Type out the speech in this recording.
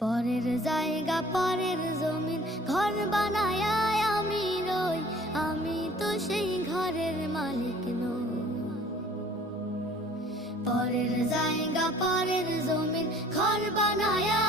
পরের জায়গা পরের জমিন ঘর বানায়া আমি রই, আমি তো সেই ঘরের মালিক নই। পরের জায়গা পরের জমিন ঘর বানায়া